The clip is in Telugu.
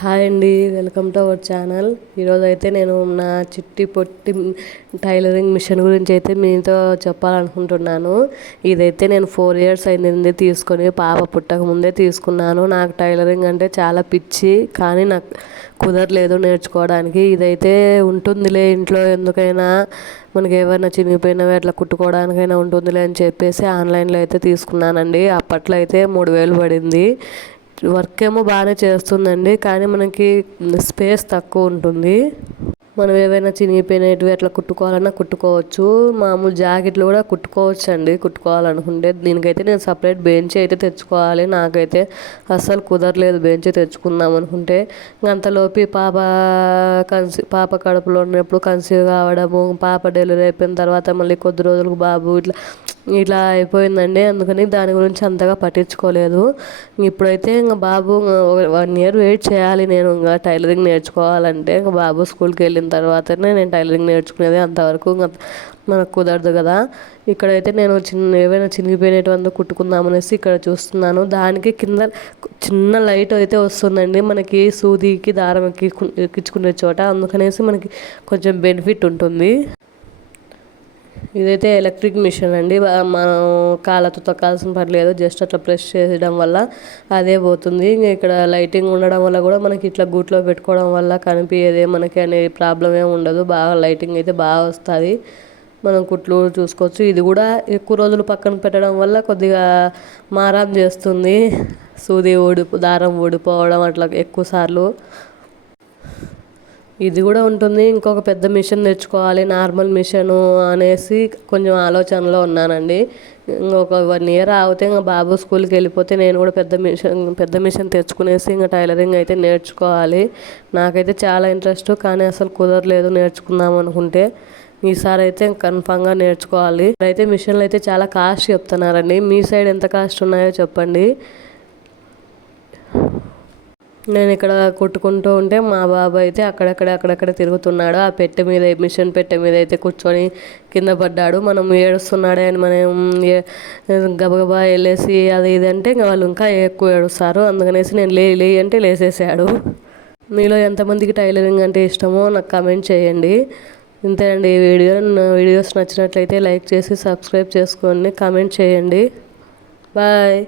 హాయ్ అండి, వెల్కమ్ టు అవర్ ఛానల్. ఈరోజు అయితే నేను నా చిట్టి పొట్టి టైలరింగ్ మిషన్ గురించి అయితే మీతో చెప్పాలనుకుంటున్నాను. ఇదైతే నేను 4 years అయింది తీసుకొని, పాప పుట్టక ముందే తీసుకున్నాను. నాకు టైలరింగ్ అంటే చాలా పిచ్చి, కానీ నాకు కుదరలేదు నేర్చుకోవడానికి. ఇదైతే ఉంటుందిలే ఇంట్లో, ఎందుకైనా మనకి ఏమైనా చినిగిపోయినవి అట్లా కుట్టుకోవడానికైనా ఉంటుందిలే అని చెప్పేసి ఆన్లైన్లో అయితే తీసుకున్నానండి. అప్పట్లో అయితే 3000 పడింది. వర్క్ ఏమో బాగానే చేస్తుందండి, కానీ మనకి స్పేస్ తక్కువ ఉంటుంది. మనం ఏవైనా చినిగిపోయినవి అట్లా కుట్టుకోవాలన్నా కుట్టుకోవచ్చు. మామూలు జాకెట్లు కూడా కుట్టుకోవచ్చు అండి, కుట్టుకోవాలనుకుంటే. దీనికైతే నేను సపరేట్ బెంచ్ అయితే తెచ్చుకోవాలి. నాకైతే అస్సలు కుదరలేదు బెంచ్ తెచ్చుకుందాం అనుకుంటే. అంతలోపు పాప కడుపులో ఉన్నప్పుడు కన్సీవ్ కావడము, పాప డెలివరీ అయిపోయిన తర్వాత మళ్ళీ కొద్ది రోజులకు బాబు ఇట్లా అయిపోయిందండి. అందుకని దాని గురించి అంతగా పట్టించుకోలేదు. ఇప్పుడైతే ఇంకా బాబు 1 year వెయిట్ చేయాలి నేను ఇంకా టైలరింగ్ నేర్చుకోవాలంటే. ఇంకా బాబు స్కూల్కి వెళ్ళిన తర్వాతనే నేను టైలరింగ్ నేర్చుకునేది. అంతవరకు ఇంకా మనకు కుదరదు కదా. ఇక్కడైతే నేను ఏవైనా చినిగిపోయినటువంటి కుట్టుకుందామనేసి ఇక్కడ చూస్తున్నాను. దానికి కింద చిన్న లైట్ అయితే వస్తుందండి మనకి, సూదికి దారం ఎక్కించుకునే చోట. అందుకనేసి మనకి కొంచెం బెనిఫిట్ ఉంటుంది. ఇదైతే ఎలక్ట్రిక్ మిషన్ అండి. మనం కాళ్ళతో తొక్కాల్సిన పని లేదు, జస్ట్ అట్లా ప్రెస్ చేయడం వల్ల అదే పోతుంది. ఇక్కడ లైటింగ్ ఉండడం వల్ల కూడా మనకి ఇట్లా గూట్లో పెట్టుకోవడం వల్ల కనిపించేదే మనకి అనే ప్రాబ్లం ఏమి ఉండదు. బాగా లైటింగ్ అయితే బాగా వస్తుంది, మనం కుట్లు చూసుకోవచ్చు. ఇది కూడా ఎక్కువ రోజులు పక్కన పెట్టడం వల్ల కొద్దిగా మారం చేస్తుంది, సూది దారం ఊడిపోవడం అట్లా ఎక్కువ సార్లు. ఇది కూడా ఉంటుంది. ఇంకొక పెద్ద మిషన్ తెచ్చుకోవాలి, నార్మల్ మిషను అనేసి కొంచెం ఆలోచనలో ఉన్నానండి. ఇంకొక 1 year ఆగితే ఇంకా బాబు స్కూల్కి వెళ్ళిపోతే నేను కూడా పెద్ద మిషన్ తెచ్చుకునేసి ఇంకా టైలరింగ్ అయితే నేర్చుకోవాలి. నాకైతే చాలా ఇంట్రెస్ట్, కానీ అసలు కుదరలేదు నేర్చుకుందాం అనుకుంటే. ఈసారి అయితే కన్ఫామ్గా నేర్చుకోవాలి. అయితే మిషన్లు అయితే చాలా కాస్ట్ చెప్తున్నారండి. మీ సైడ్ ఎంత కాస్ట్ ఉన్నాయో చెప్పండి. నేను ఇక్కడ కుట్టుకుంటూ ఉంటే మా బాబు అయితే అక్కడక్కడ తిరుగుతున్నాడు. ఆ పెట్టె మీద, మిషన్ పెట్టె మీద అయితే కూర్చొని కింద పడ్డాడు. మనం ఏడుస్తున్నాడే అని మనం గబగబా వెళ్ళేసి అది ఇది అంటే ఇంకా వాళ్ళు ఇంకా ఎక్కువ ఏడుస్తారు. అందుకనేసి నేను లే అంటే లేసేసాడు. మీలో ఎంతమందికి టైలరింగ్ అంటే ఇష్టమో నాకు కమెంట్ చేయండి. ఇంతేనండి ఈ వీడియోస్ నచ్చినట్లయితే లైక్ చేసి సబ్స్క్రైబ్ చేసుకోండి, కమెంట్ చేయండి. బాయ్.